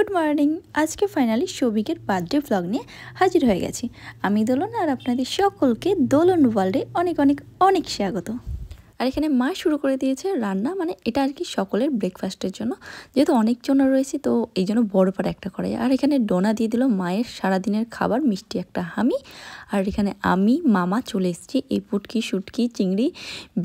Good morning. আজকে finally সৌভিকের birthday blog নিয়ে হাজির হয়ে গেছি। আমি দোলন আর আপনাদের সকলকে দোলন ওয়ার্ল্ডে অনেক অনেক অনেক স্বাগত। আর এখানে মা শুরু করে দিয়েছে রান্না, মানে এটা আর কি সকলের ব্রেকফাস্টের জন্য, যেহেতু অনেকজন রয়েছে তো এই জন্য বড় পাড়া একটা করাই। আর এখানে ডোনা দিয়ে দিল মায়ের সারাদিনের খাবার, মিষ্টি একটা হামি। আর এখানে আমি মামা চলে এসেছি এই পুটকি শুটকি চিংড়ি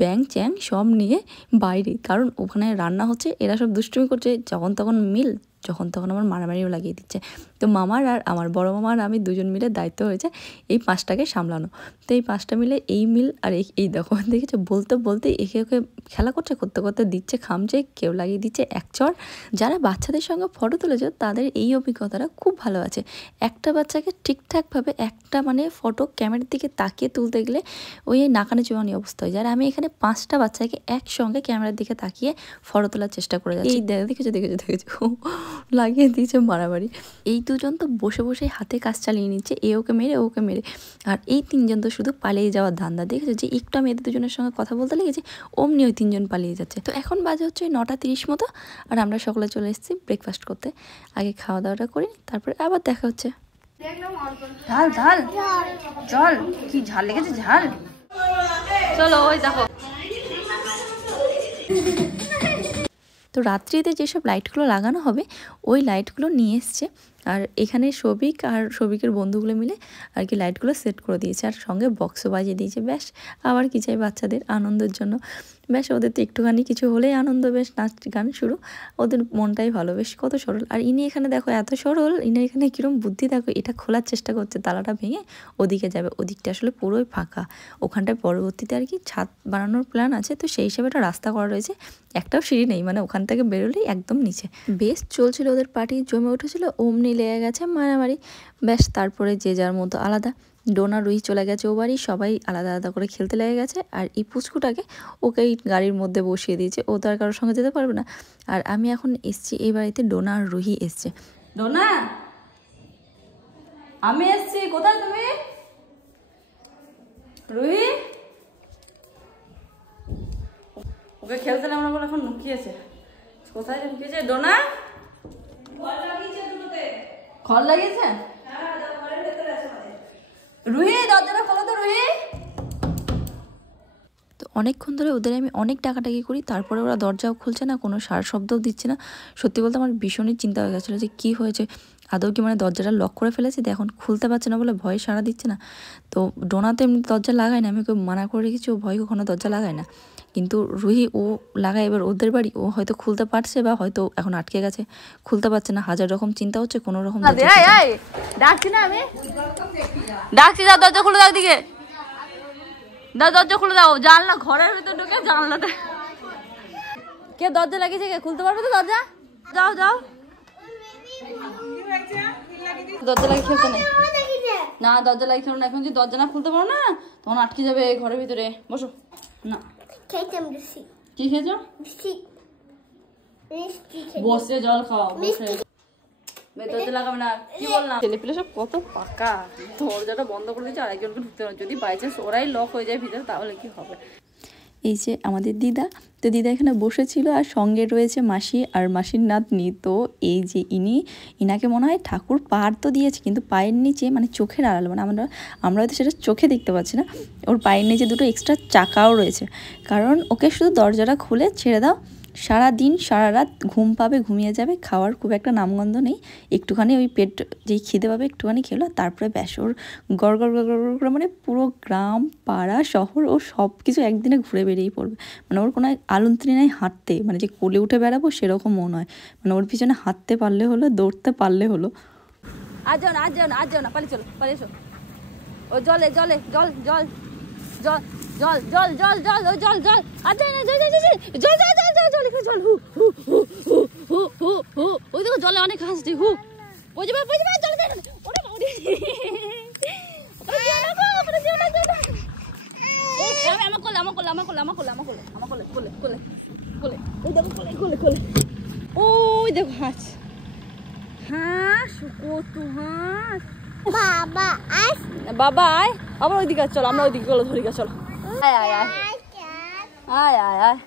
ব্যাং চ্যাং সব নিয়ে বাইরে, কারণ ওখানে রান্না হচ্ছে, এরা সব দুষ্টুমি করছে, যখন তখন মিল যখন তখন আমার মারামারিও লাগিয়ে দিচ্ছে। তো মামার আর আমার বড় মামার আমি দুজন মিলে দায়িত্ব হয়েছে এই পাঁচটাকে সামলানো। তো এই পাঁচটা মিলে এই মিল আর এই দেখো দেখেছো, বলতে বলতে একে ওকে খেলা করছে, করতে করতে দিচ্ছে খামচে, কেউ লাগিয়ে দিচ্ছে এক চড়। যারা বাচ্চাদের সঙ্গে ফটো তুলেছে তাদের এই অভিজ্ঞতাটা খুব ভালো আছে। একটা বাচ্চাকে ঠিকঠাকভাবে একটা মানে ফটো ক্যামেরার দিকে তাকিয়ে তুলতে গেলে ওই নাকানি চুবানি অবস্থা হয়ে যায়। আর আমি এখানে পাঁচটা বাচ্চাকে একসঙ্গে ক্যামেরার দিকে তাকিয়ে ফটো তোলার চেষ্টা করে যাচ্ছি। এই দেখেছো দেখেছো দেখেছো লাগিয়ে দিয়েছে মারামারি। এই দুজন তো বসে বসে হাতে কাজ চালিয়ে নিচ্ছে, এ ওকে মেরে ওকে মেরে। আর এই তিনজন তো শুধু পালিয়ে যাওয়ার ধান্দা। দেখেছো যে একটু আমি এদের দুজনের সঙ্গে কথা বলতে লেগেছি, অমনি ওই তিনজন পালিয়ে যাচ্ছে। তো এখন বাজে হচ্ছে 9:30 মতো, আর আমরা সকলে চলে এসেছি ব্রেকফাস্ট করতে। আগে খাওয়া দাওয়াটা করি, তারপরে আবার দেখা হচ্ছে। ঝাল ঝাল জল কি ঝাল লেগেছে, ঝাল। চলো ওই দেখো। তো রাত্রিতে যেসব লাইটগুলো লাগানো হবে ওই লাইটগুলো নিয়ে এসছে। আর এখানে সৌভিক আর সৌভিকের বন্ধুগুলো মিলে আর কি লাইটগুলো সেট করে দিয়েছে, আর সঙ্গে বক্সও বাজিয়ে দিয়েছে। ব্যাস আবার কি চাই বাচ্চাদের আনন্দের জন্য, ব্যাস ওদের তো একটুখানি কিছু হলেই আনন্দ, বেশ নাচ গান শুরু, ওদের মনটাই ভালো, বেশ কত সরল। আর ইনি এখানে দেখো এত সরল, ইনি এখানে কীরকম বুদ্ধি দেখো, এটা খোলার চেষ্টা করছে, তালাটা ভেঙে ওদিকে যাবে। ওদিকটা আসলে পুরোই ফাঁকা, ওখানটায় পরবর্তীতে আর কি ছাদ বানানোর প্ল্যান আছে, তো সেই হিসাবে একটা রাস্তা করা রয়েছে, একটাও সিঁড়ি নেই, মানে ওখান থেকে বেরোলেই একদম নিচে। বেশ চলছিল ওদের পার্টি, জমে উঠেছিল, অমনি লেগে গেছে মারামারি। ব্যাস তারপরে যে যার মতো আলাদা, ডোনা রুহি চলে গেছে ও বাড়ি, সবাই আলাদা আলাদা করে খেলতে লেগে গেছে। আর এই পুচকুটাকে ওকে এই গাড়ির মধ্যে বসিয়ে দিয়েছে, ও তো আর কারোর সঙ্গে যেতে পারবে না। আর আমি এখন এসছি এই বাড়িতে, ডোনা আর রুহি এসছে। ডোনা আমি এসছি, কোথায় তুমি? রুহি ওকে খেলতে আমরা বলে এখন লুকিয়েছে, কোথায় লুকিয়েছে? ডোনা খড় লাগিয়েছে, রুহি দরজাটা খোলো তো রুহি। তো অনেকক্ষণ ধরে ওদের আমি অনেক ডাকাডাকি করি, তারপরে ওরা দরজাও খুলছে না, কোনো সার শব্দও দিচ্ছে না। সত্যি বলতে আমার ভীষণই চিন্তা হয়ে গেছিলো যে কী হয়েছে, আদৌ কি মানে দরজাটা লক করে ফেলেছে, এখন খুলতে পারছে না বলে ভয়ে সাড়া দিচ্ছে না। তো ডোনা তো এমনি দরজা লাগায় না, আমি ওকে মানা করে রেখেছি, ও ভয় কখনো দরজা লাগায় না, কিন্তু রুহি ও লাগায়। এবার ওদের বাড়ি, ও হয়তো খুলতে পারছে বা হয়তো এখন আটকে গেছে, খুলতে পারছে না, হাজার রকম চিন্তা হচ্ছে, কোনো রকম ডাকছি না আমি, ডাকছি, যা দরজা খুলে দাও, দিকে দাও, দরজা খুলে দাও, জানলা ঘরের ভিতর ঢুকে জানলাতে কে দরজা লাগিয়েছে, কে খুলতে পারবে তো দরজা? যাও যাও, দরজা লাগিয়ে খেলতে নেই না, দরজা লাগিয়ে খেলো না, এখন যদি দরজা না খুলতে পারো না তখন আটকে যাবে ঘরের ভিতরে। বসো না, কি খেয়েছো? বসে জল খাও, বসে দরজা লাগাবে না, কি বললাম? ছেলেপিলে সব কত পাকা, দরজাটা বন্ধ করে দিচ্ছে, আরেকজনকে ঢুকতে পারে, যদি বাই চান্স ওরাই লক হয়ে যায় ভিতরে তাহলে কি হবে? এই যে আমাদের দিদা, তো দিদা এখানে বসেছিল, আর সঙ্গে রয়েছে মাসি আর মাসির নাতনি। তো এই যে ইনাকে মনে হয় ঠাকুর পার তো দিয়েছে, কিন্তু পায়ের নিচে মানে চোখের আড়াল, মানে আমরা হয়তো সেটা চোখে দেখতে পাচ্ছি না, ওর পায়ের নিচে দুটো এক্সট্রা চাকাও রয়েছে, কারণ ওকে শুধু দরজাটা খুলে ছেড়ে দাও, সারা দিন সারা রাত ঘুম পাবে, ঘুমিয়ে যাবে, খাওয়ার খুব একটা নামগন্ধ নেই, একটুখানি ওই পেট যেই খিদে পাবে একটুখানি খেলো, তারপরে ব্যাস ওর গড় গড় গড় গড় করে মানে পুরো গ্রাম পাড়া শহর ও সব কিছু একদিনে ঘুরে বেরিয়ে পড়বে। মানে ওর কোনো আলুন্ত্রি নাই হাঁটতে, মানে যে কোলে উঠে বেড়াবো সেরকম মনে হয়, মানে ওর পিছনে হাঁটতে পারলে হলো, দৌড়তে পারলে হলো। আজ যাও না, আজ যাও না, আজ যাও না, পালিয়ে চলো, পালিয়ে এসো। ও জলে জলে জল জল জল জল জল জল জল ও জল জল, আর যাই না, জল জল জল জল জল জল জল জল এখানে জল, হু হু হু হু হু হু হু, ওই দেখো জলে অনেক হাসছে, হু পড়ে যাবে জলে যাই না, ওরে ওরে ওরে যাও না গো, ওরে যাও না, যাও না। আমি আমার কোলে আমার কোলে আমার কোলে আমার কোলে আমার কোলে আমার কোলে কোলে কোলে কোলে, ওই দেখো কোলে কোলে কোলে, ওই দেখো হাঁস হাঁস, কত হাঁস। বাবা আয়, বাবা আয়, আবার ওইদিকে চলো, আমরা ওইদিকে গেলো ধরি, চলো আয় আয় আয় আয় আয় আয়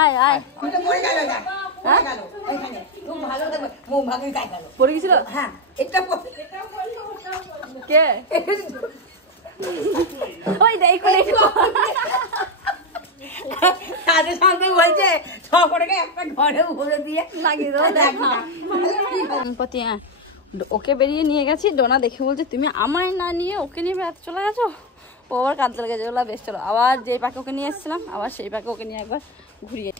আয় আয় পড়ে গেছিল? হ্যাঁ এটা কে? ওই দেখো দেখো তাদের সঙ্গে বলছে সকলকে একটা ঘরে ভরে দিয়ে লাগিয়ে দাও পতি। হ্যাঁ ওকে বেরিয়ে নিয়ে গেছি, ডোনা দেখে বলছে তুমি আমায় না নিয়ে ওকে নিয়ে বেড়াতে চলে গেছো। ও আবার কাঁদতে লেগেছে, ওলা বেশ চলো আবার যেই পাকে ওকে নিয়ে এসেছিলাম আবার সেই পাকে ওকে নিয়ে একবার ঘুরিয়ে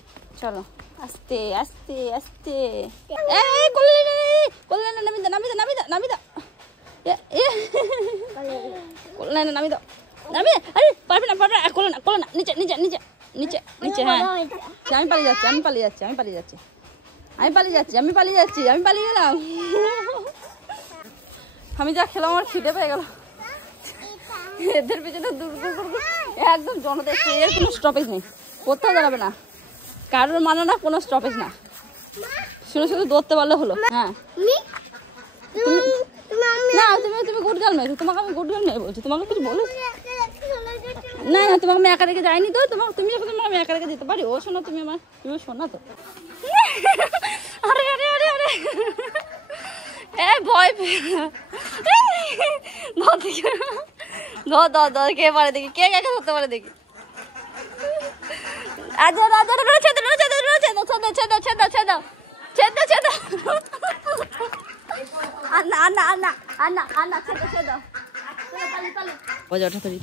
চলো আস্তে আস্তে আস্তে। করলে না নামি দা নামি দা নামি দা নামি দা করলে না নামি দাও নামি। আরে পারবে না পারবে না, করলে না করলে না, নিচে নিচে নিচে নিচে নিচে। হ্যাঁ আমি পালিয়ে যাচ্ছি আমি পালিয়ে যাচ্ছি আমি পালিয়ে যাচ্ছি আমি পালিয়ে যাচ্ছি আমি পালিয়ে যাচ্ছি আমি পালিয়ে গেলাম। আমি যা খেলাম আমার খিদে পেয়ে গেল। এদের পেছনে দূর একদম জনতা, এর কোনো স্টপেজ নেই, কোথাও দাঁড়াবে না, কারোর মানে না, কোনো স্টপেজ না, শুধু শুধু দৌড়তে পারলে হলো। হ্যাঁ না তুমি গুড গার্ল মেয়ে, তোমাকে আমি গুড গার্ল মেয়ে বলছি, তোমাকে কিছু বলো না না, তোমাকে আমি একা রেখে যাইনি তো, তুমি যখন তোমাকে আমি একা রেখে যেতে পারি। ও শোনো তুমি আমার, তুমি শোনা তো। আরে আরে আরে আরে ভয় ধর কে পারে দেখি, কে কে ধরতে পারে দেখি।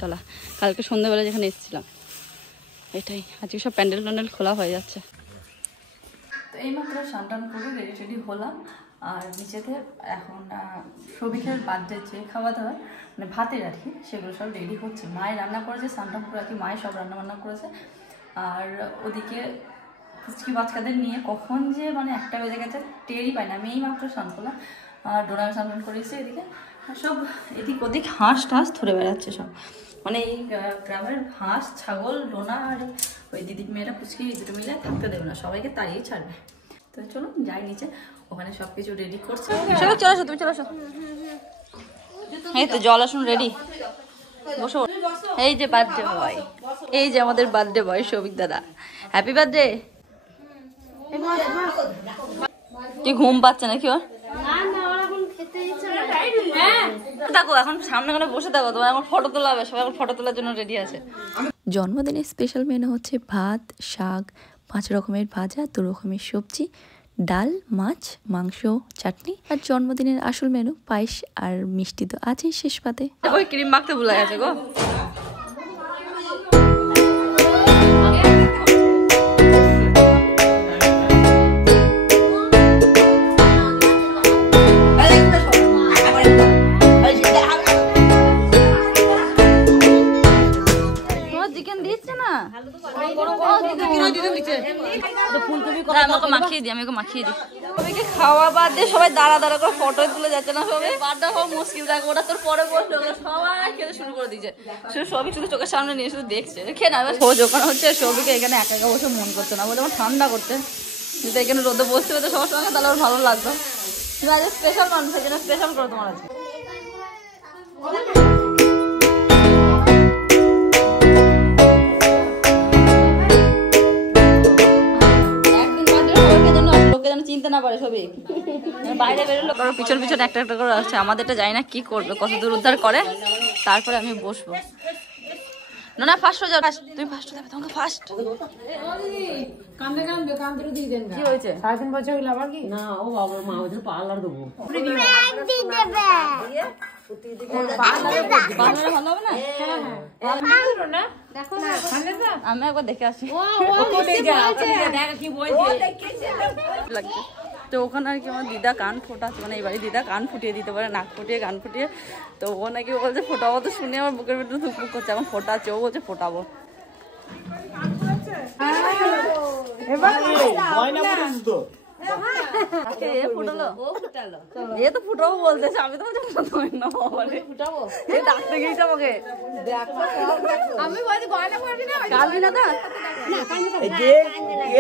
তলা কালকে সন্ধ্যাবেলা যেখানে এসেছিলাম এটাই, আজকে সব প্যান্ডেল ট্যান্ডেল খোলা হয়ে যাচ্ছে। তো এইমাত্র স্নান করে রেডি টেডি হলাম, আর নিচেতে এখন সবিকের বার্থডে যে খাওয়া দাওয়া মানে ভাতের আর কি, সেগুলো সব রেডি হচ্ছে। মায়ের রান্না করেছে, স্নান করে আর কি মায়ের সব রান্না বান্না করেছে। আর ওদিকে ফুচকি বাচ্চাদের নিয়ে কখন যে মানে 1টা বেজে গেছে টেরই পাই না। আমি এইমাত্র স্নান করলাম আর ডোনার স্নান করেছি। এদিকে সব এদিক ওদিক হাঁস টাঁস ধরে বেড়াচ্ছে সব, মানে এই গ্রামের হাঁস ছাগল ডোনা আর ওই দিদির মেয়েরা ফুচকি দুটো মিলে থাকতে দেবে না, সবাইকে তাড়িয়ে ছাড়বে। তো চলো যাই নিচে, ওখানে সব কিছু রেডি করছে। চলে আসো তুমি, চলে আসো। এই তো জল আসুন রেডি, বসো। এই যে বার্থডে বয়, এই যে আমাদের বার্থডে বয় সৌভিক দাদা, হ্যাপি বার্থডে। কি ঘুম পাচ্ছে নাকি ওর? দেখো এখন সামনে করে বসে থাকো, তোমার এখন ফটো তোলা হবে, সবাই এখন ফটো তোলার জন্য রেডি আছে। জন্মদিনের স্পেশাল মেনু হচ্ছে ভাত, শাক, 5 রকমের ভাজা, 2 রকমের সবজি, ডাল, মাছ, মাংস, চাটনি, আর জন্মদিনের আসল মেনু পায়েস আর মিষ্টি তো আছেই শেষ পাতে। ওই ক্রিম মাখতে ভুলে গেছে গো। খাওয়া বাদ দিয়ে সবাই দাঁড়া দাঁড়া করে ফটো তুলে যাচ্ছে না, সবাই বার্থডে হওয়া মুশকিল। দেখো ওটা তোর পরে বসলো, সবাই খেতে শুরু করে দিচ্ছে, শুধু সবই শুধু চোখের সামনে নিয়ে শুধু দেখছে। খেয়ে না এবার সহজ ওখানে হচ্ছে, সবিকে এখানে একা একা বসে মন করছে না, বলে আমার ঠান্ডা করতে, কিন্তু এখানে রোদে বসতে পেতে সবার সঙ্গে, তাহলে ওর ভালো লাগতো। তুমি আজ স্পেশাল মানুষ, সেই জন্য স্পেশাল করো তোমার আছে। চিনতে না পারে সবই, বাইরে বেরোলো পিছন পিছন একটা একটা করে আসছে। আমাদেরটা জানি না কি করবে, কত দূর উদ্ধার করে, তারপরে আমি বসবো। না না ফার্স্ট হয়ে যাও, তুমি ফার্স্ট দেবে, তোমাকে ফার্স্ট। কি হয়েছে? 3.5 বছর হইলো আবার কি না, ও বাবা মা ওদের পার্লার দেবো, আমি একবার দেখে আসি। তো ওখানে আর কি আমার দিদা কান ফোটাচ্ছে, মানে এবারে দিদা কান ফুটিয়ে দিতে পারে, নাক ফুটিয়ে গান ফুটিয়ে। তো ও নাকি বলছে ফোটাবো, তো শুনে আমার বুকের ভিতরে ধুকপুক করছে, এখন ফোটাচ্ছে, ও বলছে ফোটাবো। এ তো ফুটাবো বলতেছে, আমি তো ফুটাবো, এ ডাকতে গিয়েছে আমাকে। আমি বলছি গয়না পরবি না, কাঁদবি না দা, এই যে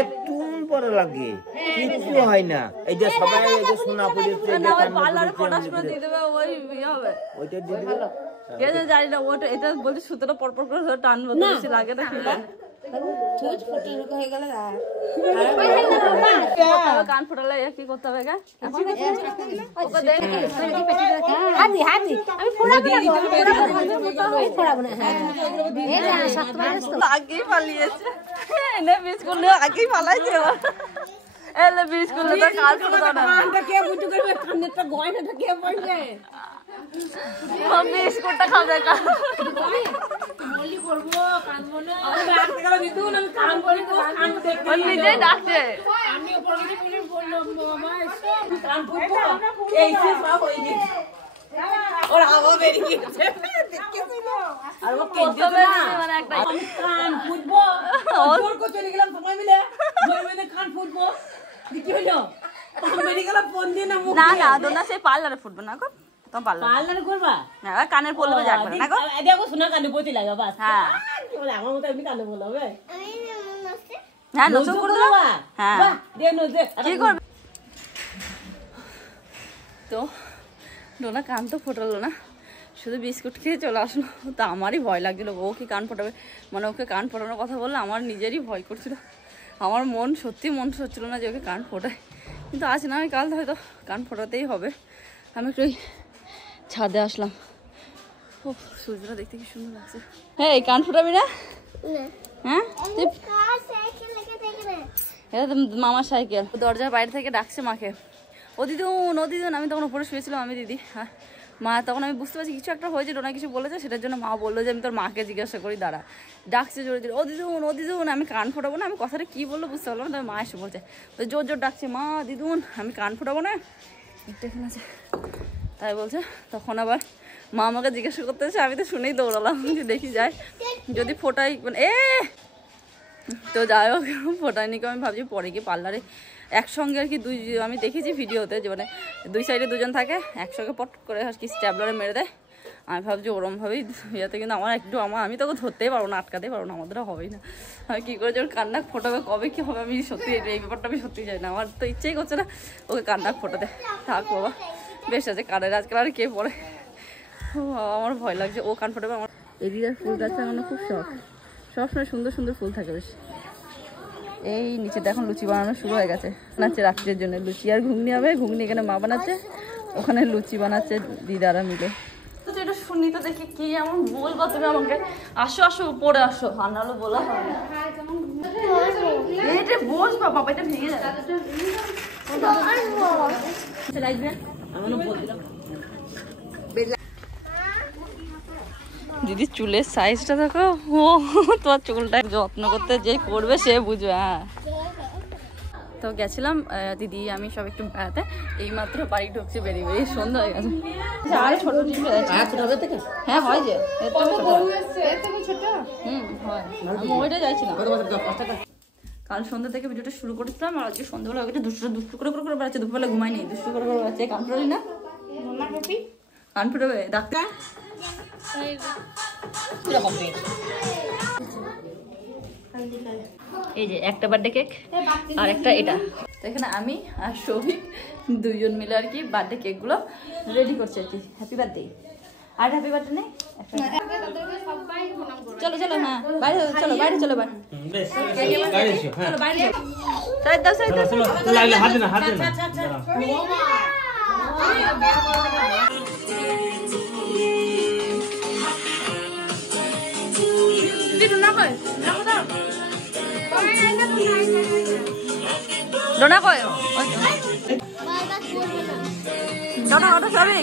একটু পরে লাগে, কিছু হয় না। এই যে সবাই এই যে সোনা পড়েছে, না ওই পার্লারে ফটাস করে দিয়ে দেবে, ওই ইয়ে হবে, ওইটা দিয়ে দিবে। কে জানি না, ওটা এটা বলছি সুতোটা পরপর করে টানবো, তো বেশি লাগে না। হয়ে গেল কান ফোটালে কি করতে হবে আগেই পালিয়েছে বিস্কুট আগেই পালাই দেওয়া এলে বিস্কুট তো কাজ করতো না বিস্কুটটা খাবে নিজেই ডাকছে ওর হাওয়া বেরিয়ে গেছে আর ও কেঁদে কান ফুটবো জোর করে চলে গেলাম সবাই মিলে কান ফুটবো কি হলো বেরিয়ে গেলাম ফোন দিয়ে না না দোনা সেই পার্লারে ফুটবো না গো তুমি পার্লারে করবা হ্যাঁ কানের পড়লে যাবে না গো দেখো শোনা কানে পড়তে লাগা বাস হ্যাঁ আমার মতো এমনি কানে বলবে হ্যাঁ নজর করে দেবো হ্যাঁ দে নজর কি করবে তো ডোনা কান তো ফোটালো না শুধু বিস্কুট খেয়ে চলে আসলো তো আমারই ভয় লাগছিল ও কি কান ফোটাবে মানে ওকে কান ফোটানোর কথা বললে আমার নিজেরই ভয় করছিল আমার মন হচ্ছিল না যে ওকে কান ফোটায় কিন্তু আজ না কাল হয়তো কান ফোটাতেই হবে আমি একটু ছাদে আসলাম ও সূর্যটা দেখতে কি সুন্দর লাগছে হ্যাঁ এই কান ফোটাবি না হ্যাঁ এটা তো মামার সাইকেল দরজার বাইরে থেকে ডাকছে মাকে ও দিদুন আমি তখন উপরে শুয়েছিলাম আমি দিদি হ্যাঁ মা তখন আমি বুঝতে পারছি কিছু একটা হয়েছে ডোনা কিছু বলেছে সেটার জন্য মা বললো যে আমি তোর মাকে জিজ্ঞাসা করি দাঁড়া ডাকছে জোরে জোরে ও দিদুন আমি কান ফোটাবো না আমি কথাটা কী বললো বুঝতে পারলাম না তবে মা এসে বলছে জোর জোর ডাকছে মা দিদুন আমি কান ফোটাবো না একটা এখানে আছে তাই বলছে তখন আবার মা আমাকে জিজ্ঞাসা করতেছে আমি তো শুনেই দৌড়ালাম যে দেখি যায় যদি ফোটাই মানে তো যাই হোক ফোটায়নি আমি ভাবছি পরে গিয়ে পার্লারে একসঙ্গে আর কি আমি দেখেছি ভিডিওতে যে মানে দুই সাইডে দুজন থাকে একসঙ্গে পট করে আর কি স্ট্যাবলারে মেরে দেয় আমি ভাবছি ওরমভাবেই ইয়াতে কিন্তু আমি তোকে ধরতেই পারবো না আটকাতেই পারবো না আমাদেরও হবেই না আমি কী করে যখন কান্নাক ফোটাবে কবে কী হবে আমি সত্যি এই ব্যাপারটা আমি সত্যি চাই না আমার তো ইচ্ছেই করছে না ওকে কান্নাক ফোটাতে থাক বাবা বেশ আছে কানের আজকাল আর কে পড়ে আমার ভয় লাগছে ও কান ফোটাবে আমার এদিকে ফুল গাছ লাগানো খুব শখ সবসময় সুন্দর সুন্দর ফুল থাকে বেশ এই নিচেতে এখন লুচি বানানো শুরু হয়ে গেছে বানাচ্ছে রাত্রের জন্য লুচি আর ঘুগনি হবে ঘুগনি এখানে মা বানাচ্ছে ওখানে লুচি বানাচ্ছে দিদারা মিলে তো এটা শুনি তো দেখি কি এমন বলবো তুমি আমাকে আসো উপরে আসো আনালো বলা হবে এটা বসবা বাবা এটা ভেঙে যাবে দিদি চুলের সাইজটা দেখো ও তোমার চুলটা যত্ন করতে যে করবে সে বুঝবে হ্যাঁ তো গেছিলাম দিদি আমি সব একটু বেড়াতে এইমাত্র বাড়ি ঢুকছে বেরিয়ে সন্ধ্যা হয়ে গেছে আর ছোট হ্যাঁ হয় যে ওইটা যাইছিলাম কাল সন্ধ্যা থেকে ভিডিওটা শুরু করেছিলাম আর আজকে সন্ধ্যাবেলা ওইটা দুষ্টু করে বেড়াচ্ছে দুপুরবেলা ঘুমাইনি দুষ্টু করে বেড়াচ্ছে কান ফুটালি না কান ফুটাবে ডাক্তার এই যে একটা বার্থডে কেক আর একটা এটা তো এখানে আমি আর শোভিক দুইজন মিলে আর কি বার্থডে কেকগুলো রেডি করছি আর কি হ্যাপি বার্থডে আর হ্যাপি বার্থডে নেই চলো হ্যাঁ বাইরে চলো ডোনা কয় ডোনা ওটা সবই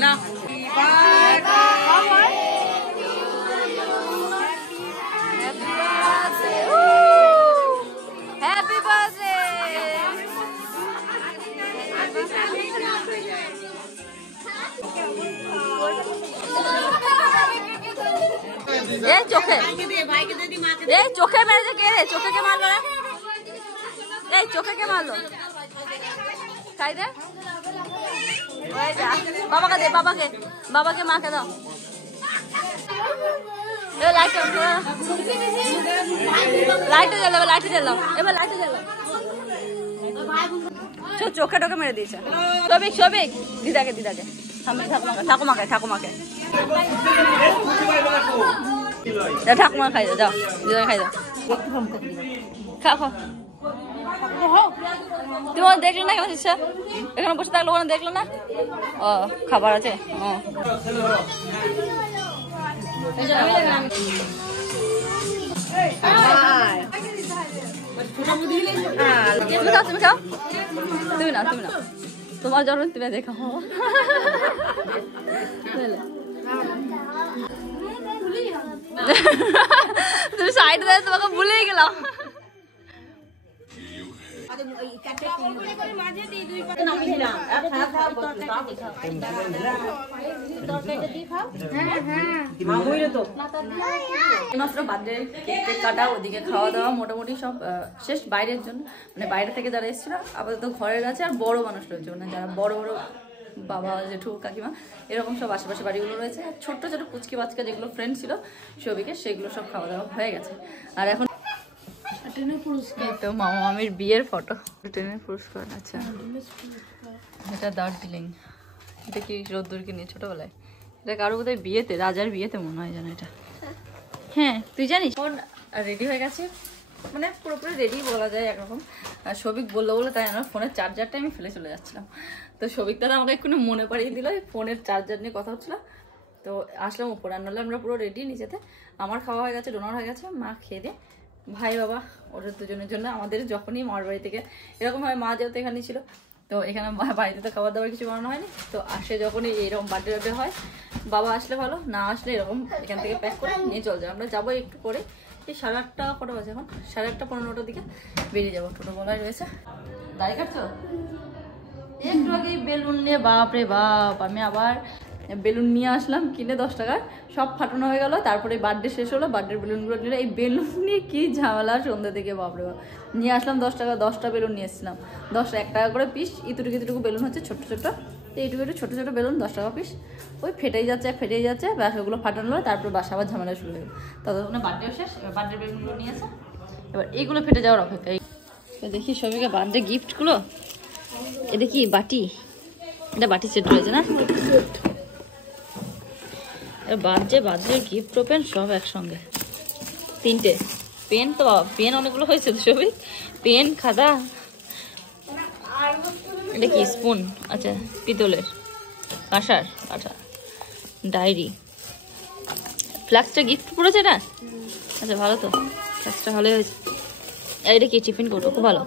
হ্যাপি বার্থডে এই চোখে মেরেছে কে রে চোখে কে মারলো রে এই চোখে কে মারলো খাই দে বাবাকে দে বাবাকে মাকে দাও লাইটে জ্বালাও এবার লাইটে জ্বালাও চোখে টোকে মেরে দিয়েছে সবিক দিদাকে ঠাকুমাকে ঠাকুমা খাই দাও যাও দিদাকে খাই দাও খা খা তোমার দেখলে না কেমন ইচ্ছা এখানে বসে থাকলো ওখানে দেখলো না ও খাবার আছে ও তুমি খাও তুমি না তোমার জন্য তুমি দেখা তুমি সাইড দিয়ে তোমাকে ভুলেই গেলাম কাটা ওদিকে খাওয়া দাওয়া মোটামুটি সব শেষ বাইরের জন্য মানে বাইরে থেকে যারা এসেছিল আপাতত ঘরের আছে আর বড় মানুষ রয়েছে মানে যারা বড় বড় বাবা জেঠু কাকিমা এরকম সব আশেপাশে বাড়িগুলো রয়েছে আর ছোট্ট ছোট পুচকি বাচ্চা যেগুলো ফ্রেন্ড ছিল সবিকে সেগুলো সব খাওয়া দাওয়া হয়ে গেছে আর এখন তো মামা মামির বিয়ের ফটো ট্রেনের পুরস্কার আচ্ছা এটা দার্জিলিং এটা কি রোদ্দুরকে নিয়ে ছোটবেলায় এটা কারো বোধহয় বিয়েতে রাজার বিয়েতে মনে হয় জানো এটা হ্যাঁ তুই জানিস ফোন রেডি হয়ে গেছে মানে পুরোপুরি রেডি বলা যায় একরকম আর সবিক বললো বলে তাই আমার ফোনের চার্জারটা আমি ফেলে চলে যাচ্ছিলাম তো সবিক দাদা আমাকে একটু মনে পাড়িয়ে দিল ফোনের চার্জার নিয়ে কথা হচ্ছিল তো আসলাম উপরে আর নাহলে আমরা পুরো রেডি নিচেতে আমার খাওয়া হয়ে গেছে ডোনার হয়ে গেছে মা খেয়ে দিয়ে ভাই বাবা ওদের দুজনের জন্য আমাদের যখনই মার বাড়ি থেকে এরকম হয় মা যেহেতু এখানে ছিল তো এখানে বাড়িতে তো খাবার দাবার কিছু বানানো হয়নি তো আসে যখনই এরকম বার্থডে হয় বাবা আসলে ভালো না আসলে এরকম এখান থেকে প্যাক করে নিয়ে চল যায় আমরা যাবো একটু করে এই 8:30 কটা বাজে এখন 8:30 15টার দিকে বেরিয়ে যাবো টোটো বলায় রয়েছে দাঁড়িয়ে কাটছো একটু আগে বেলুন নিয়ে বাপরে বাপ আমি আবার বেলুন নিয়ে আসলাম কিনে 10 টাকার সব ফাটানো হয়ে গেল তারপরে বার্থডে শেষ হলো বার্থডে বেলুনগুলো নিয়ে এই বেলুন নিয়ে কি ঝামেলা সন্ধ্যে থেকে বাপরে বাপ নিয়ে আসলাম 10 টাকা 10টা বেলুন নিয়ে এসেছিলাম 1 টাকা করে পিস ইতুটুকু বেলুন হচ্ছে ছোটো ছোটো তো এইটুকু একটু ছোটো ছোটো বেলুন 10 টাকা পিস ওই ফেটেই যাচ্ছে ব্যাস ওগুলো ফাটানো হলো তারপর বাসা আবার ঝামেলা শুরু হলো ততক্ষণে বার্থডেও শেষ এবার বার্থডে বেলুনগুলো নিয়ে আসে এবার এইগুলো ফেটে যাওয়ার অপেক্ষা দেখি সবাইকে বার্থডে গিফটগুলো এটা কি বাটি এটা বাটি সেট রয়েছে না বার্থডে গিফট ওপেন সব একসঙ্গে 3টে পেন তো পেন অনেকগুলো হয়েছে তো সবই পেন খাতা এটা কি স্পুন আচ্ছা পিতলের কাঁটা ডায়েরি ফ্লাক্সটা গিফট পড়েছে না আচ্ছা ভালো তো ফ্লাক্সটা ভালোই হয়েছে এটা কি টিফিন কোটো খুব ভালো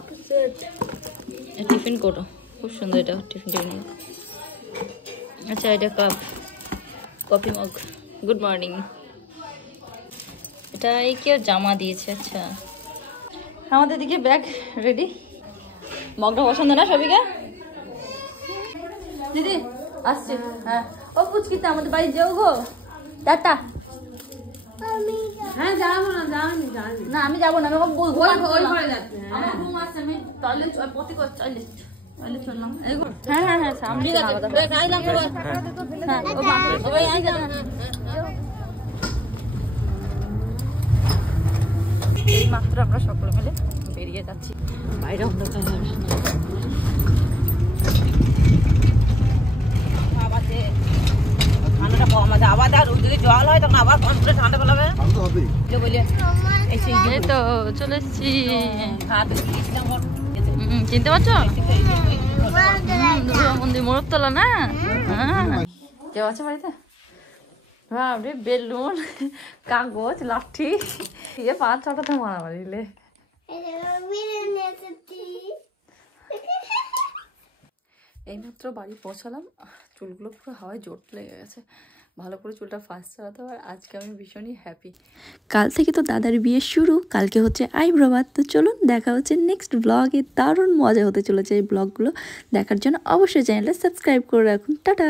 টিফিন কোটো খুব সুন্দর এটা টিফিন আচ্ছা এটা কফি মগ গুড মর্নিং এটা এই কেউ জামা দিয়েছে আচ্ছা আমাদের দিকে ব্যাগ রেডি মগটা পছন্দ না সবিকা দিদি আসছে হ্যাঁ ও পুচকিতে আমাদের বাড়ি যাও গো টাটা হ্যাঁ যাবো না আমি যাবো না আমি বলবো আমার রুম আছে আমি টয়লেট পতি কর টয়লেট চললাম হ্যাঁ সামনে এই মাত্র আমরা সকলে মিলে বেরিয়ে যাচ্ছি বাইরে অন্ধকার ঠান্ডাটা কম আছে আবার যদি জল হয় তখন আবার কম করে ঠান্ডা ফেলাবে এই তো চলে এসছি চিনতে পারছো মন্দির মোড়কতলা না কেউ আছে বাড়িতে বাবরে বেলুন কাগজ লাঠি 5-6টা মারামারিলে এইমাত্র বাড়ি পৌঁছালাম চুলগুলো পুরো হাওয়ায় জোট লেগে গেছে ভালো করে চুলটা ফার্স্ট চালাতে আর আজকে আমি ভীষণই হ্যাপি কাল থেকে তো দাদার বিয়ে শুরু কালকে হচ্ছে আইব্রো বাদ তো চলুন দেখা হচ্ছে নেক্সট ব্লগে দারুণ মজা হতে চলেছে এই ব্লগগুলো দেখার জন্য অবশ্যই চ্যানেলটা সাবস্ক্রাইব করে রাখুন টাটা।